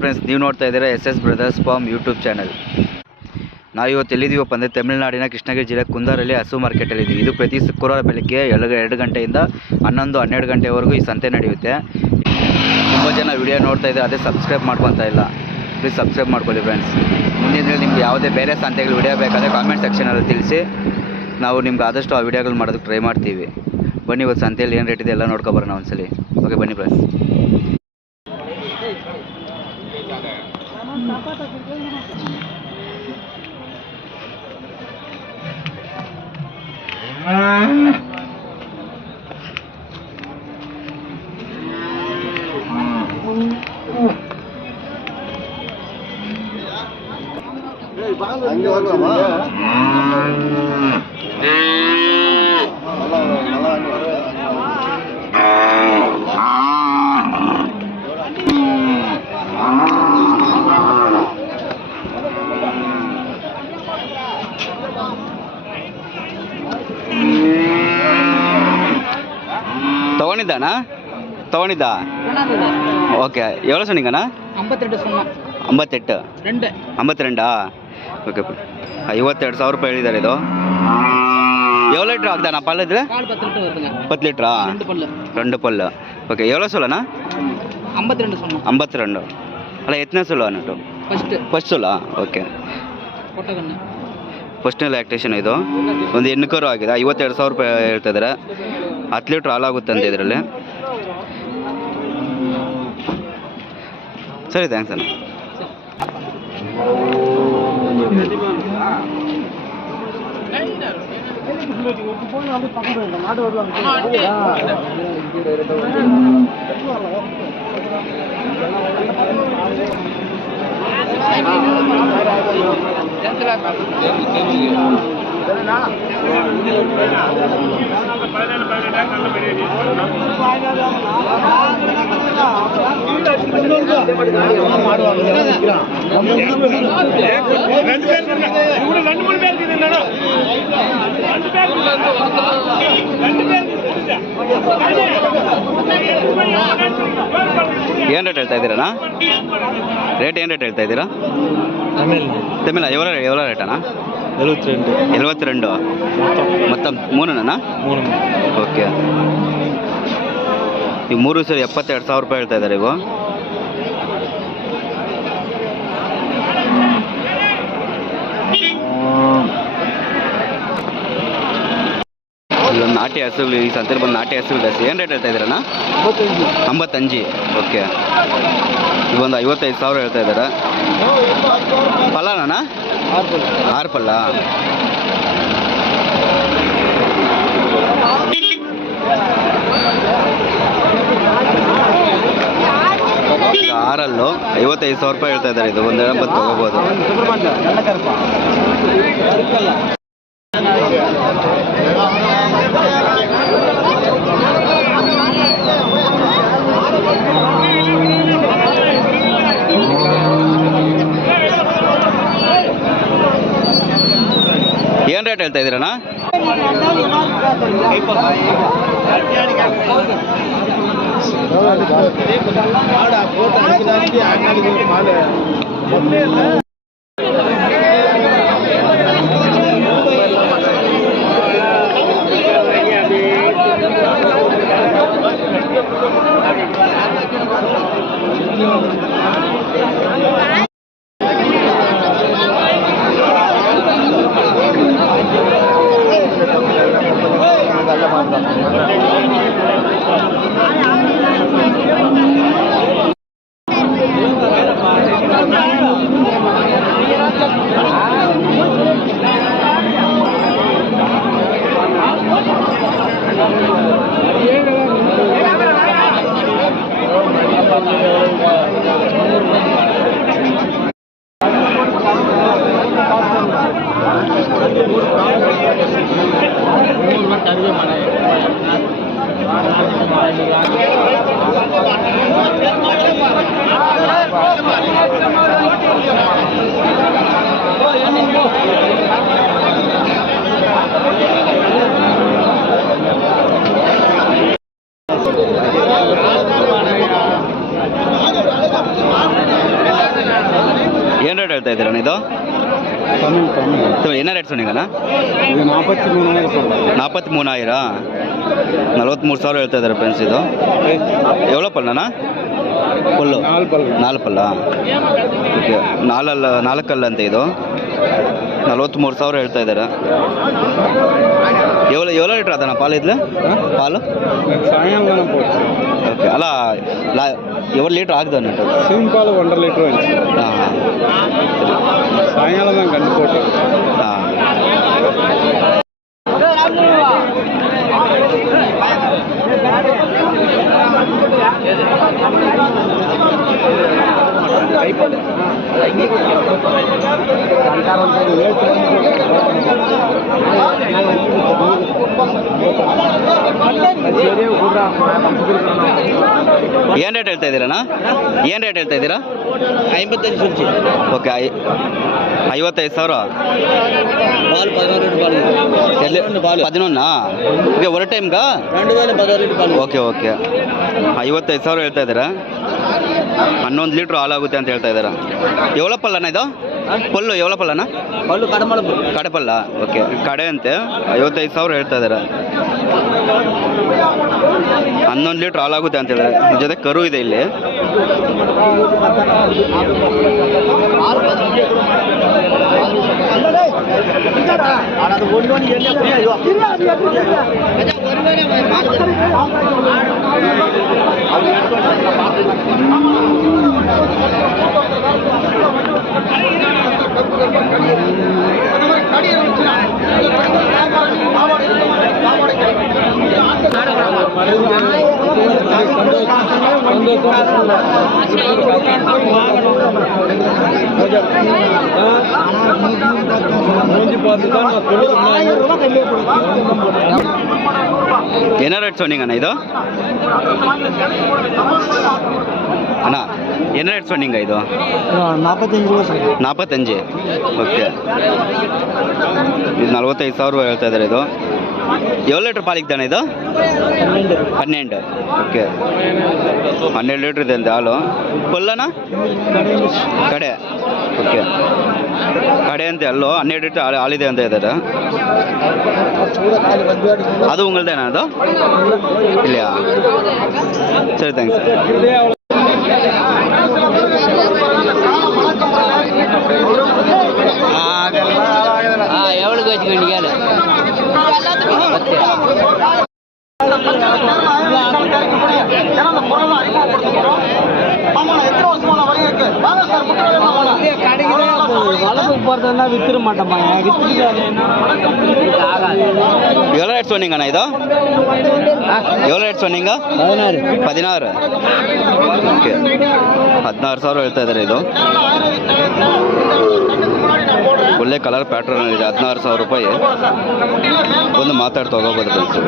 ಫ್ರೆಂಡ್ಸ್, ನೀವು ನೋಡ್ತಾ ಇದ್ದೀರಾ SS brothers form YouTube channel. ನಾವು ಇವತ್ತು ಎಲ್ಲಿದ್ದೀವಪ್ಪ ಅಂದರೆ ತಮಿಳುನಾಡಿನ ಕೃಷ್ಣಗಿರಿ ಜಿಲ್ಲೆ ಕುಂದಾರಲ್ಲಿ ಹಸು ಮಾರ್ಕೆಟಲ್ಲಿ ಇದ್ದೀವಿ. ಇದು ಪ್ರತಿ ಶುಕ್ರವಾರ ಬೆಳಗ್ಗೆ 2 ಗಂಟೆಯಿಂದ 11-12 ಗಂಟೆವರೆಗೂ ಈ ಸಂತೆ ನಡೆಯುತ್ತೆ. ತುಂಬ ಜನ ವಿಡಿಯೋ ನೋಡ್ತಾ ಇದ್ದಾರೆ, ಅದೇ ಸಬ್ಸ್ಕ್ರೈಬ್ ಮಾಡ್ಕೊತಾ ಇಲ್ಲ. ಪ್ಲೀಸ್ ಸಬ್ಸ್ಕ್ರೈಬ್ ಮಾಡ್ಕೊಳ್ಳಿ ಫ್ರೆಂಡ್ಸ್. ಮುಂದಿನ ದಿನ ನಿಮ್ಗೆ ಯಾವುದೇ ಬೇರೆ ಸಂತೆಗಳು ವಿಡಿಯೋ ಬೇಕಾದರೆ ಕಾಮೆಂಟ್ ಸೆಕ್ಷನಲ್ಲಿ ತಿಳಿಸಿ, ನಾವು ನಿಮ್ಗೆ ಆದಷ್ಟು ಆ ವಿಡಿಯೋಗಳು ಮಾಡೋದಕ್ಕೆ ಟ್ರೈ ಮಾಡ್ತೀವಿ. ಬನ್ನಿ, ಇವತ್ತು ಸಂತೆಯಲ್ಲಿ ಏನು ರೇಟ್ ಇದೆ ಎಲ್ಲ ನೋಡ್ಕೊಬರೋಣ ಒಂದ್ಸಲಿ. ಓಕೆ, ಬನ್ನಿ ಫ್ರೆಂಡ್ಸ್. ತಗೊಂಡಿದ್ದಾ? ಓಕೆ, எவ்வளோ சொன்னீங்கண்ணா? 52 சொன்னோம். 58 52 ಓಕೆ, 52,000 ರೂಪಾಯಿ ಹೇಳಿದ್ದಾರೆ. ಇದು எவ்வளோ லிட்டர் ஆகுதாண்ணா பல்லு? இதில் 10 லிட்டரா? 2 பல்லு. ஓகே, எவ்வளோ சொல்லண்ணா? 52 சொன்னோம். 52 ಅಲ್ಲ, ಎತ್ತನೇ ಸಲ ಅನ್ನಟ್ಟು ಫಸ್ಟ್ ಸಲ. ಓಕೆ, ಫಸ್ಟ್ನೇ ಲ್ಯಾಕ್ಟೇಷನ್. ಇದು ಒಂದು ಹೆಣ್ಣುಕರು ಆಗಿದೆ. 52,000 ರೂಪಾಯಿ ಹೇಳ್ತಾ ಇದ್ದಾರೆ. 10 ಲೀಟ್ರ್ ಹಾಲಾಗುತ್ತೆ ಅಂತ ಇದರಲ್ಲಿ. ಸರಿ, ಥ್ಯಾಂಕ್ಸ್ ಅಣ್ಣ. ಏನು ರೇಟ್ ಹೇಳ್ತಾ ಇದ್ದೀರಣ್ಣ? ರೇಟ್ ಏನು ರೇಟ್ ಹೇಳ್ತಾ ಇದ್ದೀರಾ? ತಮಿಳ ಎವರ ರೇಟಣ್ಣ? 72 ಮೊತ್ತ 3 ಓಕೆ. ಈ 3 ಸರಿ 72,000 ರೂಪಾಯಿ ಹೇಳ್ತಾ ಇದ್ದಾರೆ. ಇವು ಇಲ್ಲೊಂದು ನಾಟಿ ಹಸುಗಳು, ಈ ಸಂತೆಯಲ್ಲಿ ಬಂದು ನಾಟಿ ಹಸುಗಳು ಜಾಸ್ತಿ. ಏನು ರೇಟ್ ಹೇಳ್ತಾ ಇದ್ದೀರಣ್ಣ? 55. ಓಕೆ, ಇವೊಂದು 55,000 ಹೇಳ್ತಾ ಇದ್ದಾರೆ. ಪಲ್ಲಣ್ಣ? 6 ಪಲ್ಲ. ಈಗ 6 55,000 ರೂಪಾಯಿ ಹೇಳ್ತಾ ಇದ್ದಾರೆ. ಇದು ಒಂದು 80 ತಗೋಬೋದು. ಏನು ರೇಟ್ ಹೇಳ್ತಾ ಇದ್ದೀರಣ್ಣ? ಏನು ರೇಟ್ ಹೇಳ್ತಾ ಇದ್ದೀರಣ್ಣ ಇದು? என்ன ரேட் சொன்னீங்கண்ணா? ಇದು 43,000 ಸರ್. 43,000 43,000 ಹೇಳ್ತಾ ಇದ್ದಾರೆ ಫ್ರೆಂಡ್ಸ್. ಇದು ಎವಳೋ ಪಲ್ಲಣ್ಣ? ಪಲ್ಲು 4 ಪಲ್ಲ. ಓಕೆ, 4 ಅಂತ ಇದು 43,000 ಹೇಳ್ತಾ ಇದ್ದಾರೆ. எவ்வளோ லிட்டர் அதாண்ணா பால் இதில்? பால் సాయంకాలం పోవచ్చు. ఓకే, అలా ఎవరు లీటర్ ఆగుదా అన్నట్టు? సిమ్ పాలు 1.5 లీటర్ వచ్చి సాయంకాలం దాకా కండిపోటీ. ಏನು ರೇಟ್ ಹೇಳ್ತಾ ಇದ್ದೀರಣ್ಣ? ಏನು ರೇಟ್ ಹೇಳ್ತಾ ಇದ್ದೀರಾ? 55 சுச்சி. ಓಕೆ, 55,000. பால் 11 பால். 11 ಓಕೆ, ஒரு ಟೈಮ್ಗಾ 2016 பால். ಓಕೆ ಓಕೆ, 55,000 ಹೇಳ್ತಾ ಇದ್ದಾರೆ. 11 ಲೀಟ್ರ್ ಹಾಲಾಗುತ್ತೆ ಅಂತ ಹೇಳ್ತಾ ಇದ್ದಾರೆ. ಎವಳ ಪಲ್ಲಣ್ಣ ಇದು? ಪಲ್ಲು ಎವಳ ಪಲ್ಲಣ್ಣ? பல்லு கடமளப்பு. ಕಡೆಪಲ್ಲ. ಓಕೆ, ಕಡೆ ಅಂತೆ 55,000 ಹೇಳ್ತಾ ಇದ್ದಾರೆ. 11 ಲೀಟ್ರ್ ಹಾಲಾಗುತ್ತೆ ಅಂತ ಹೇಳಿದ್ರೆ. ಜೊತೆ ಕರು ಇದೆ ಇಲ್ಲಿ. என்ன ரேட் சொன்னீங்கண்ணா இது? அண்ணா என்ன ரேட் சொன்னீங்க இது? 45. ಓಕೆ, ಇದು 45,000 ಹೇಳ್ತಾ ಇದ್ದಾರೆ. ಇದು ಎவ்வளோ ಲೀಟ್ರ್ ಪಾಲಿಗ್ತಾನೆ ಇದು? 12. ಓಕೆ, 12 ಲೀಟ್ರ್ ಇದೆ ಅಂತೆ ಹಾಲು. ಪಲ್ಲನ ಕಡೆ. ಓಕೆ, ಕಡೆ ಅಂತೆ ಅಲ್ಲೋ 12 ಲೀಟ್ರ್ ಹಾಲಿದೆ ಅಂತ ಇದ್ದಾರೆ. ಅದು ಉಂಗಲ್ದೇನಾ ಅದು? ಇಲ್ಲ, ಸರಿ, ಥ್ಯಾಂಕ್ಸ್. எவ்வளோக்கு வச்சுக்கோங்க கேளு. வளர்ப்புக்கு போகிறதா வித்துட மாட்டோம்மா. எவ்வளோ ரேட் சொன்னீங்கண்ணா இது? எவ்வளோ ரேಟ್ சொன்னீங்க? 16. ಓಕೆ, 16,000 ಹೇಳ್ತಾ ಇದ್ದಾರೆ. ಇದು ಒಳ್ಳೆ ಕಲರ್ ಪ್ಯಾಟ್ರನ್ ಇದೆ. 16,000 ರೂಪಾಯಿ. ಒಂದು ಮಾತಾಡಿ ತಗೋಬೋದು ಫ್ರೆಂಡ್ಸ್.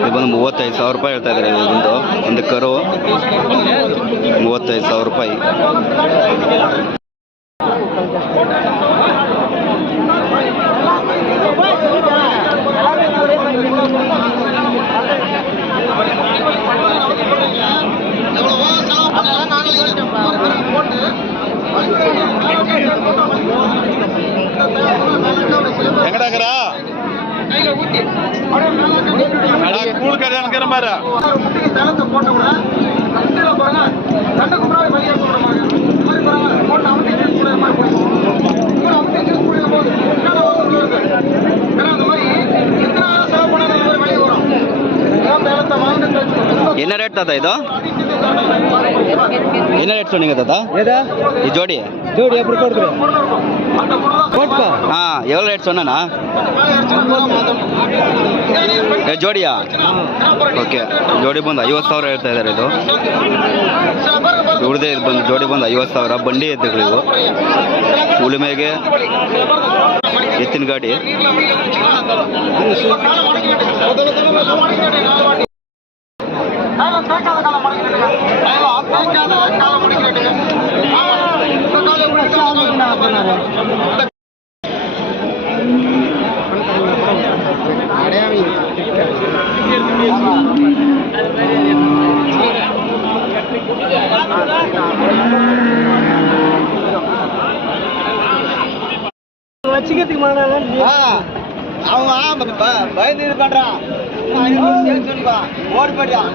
ಇದು ಬಂದು 35,000 ರೂಪಾಯಿ ಹೇಳ್ತಾ ಇದ್ದಾರೆ. ಒಂದು ಕರು 35,000 ರೂಪಾಯಿ. எங்கடாக்கிறா கூழ் கல்யாணக்கிற மாதிரி என்ன ரேட் தாத்தா இது? என்ன ரேட் சொன்னீங்க தாத்தா ஏதா இது ஜோடி ஜோடி எப்படி கொடுக்குறேன் போட்டுக்கோ எவ்வளோ ரேட் சொன்னேண்ணா ಜೋಡಿಯಾ ಓಕೆ ಜೋಡಿ ಬಂದು 50,000 ಹೇಳ್ತಾ ಇದ್ದಾರೆ ಇದು ಉಳಿದೇ ಇದು ಬಂದು ಜೋಡಿ ಬಂದು 50,000 ಬಂಡಿ ಎತ್ತುಗಳಿವು ಉಳುಮೆಗೆ ಎತ್ತಿನ ಗಾಡಿ வச்சுக்கிறதுக்கு அவன் பயந்து இது பண்றான் ஓடி போயிட்டான்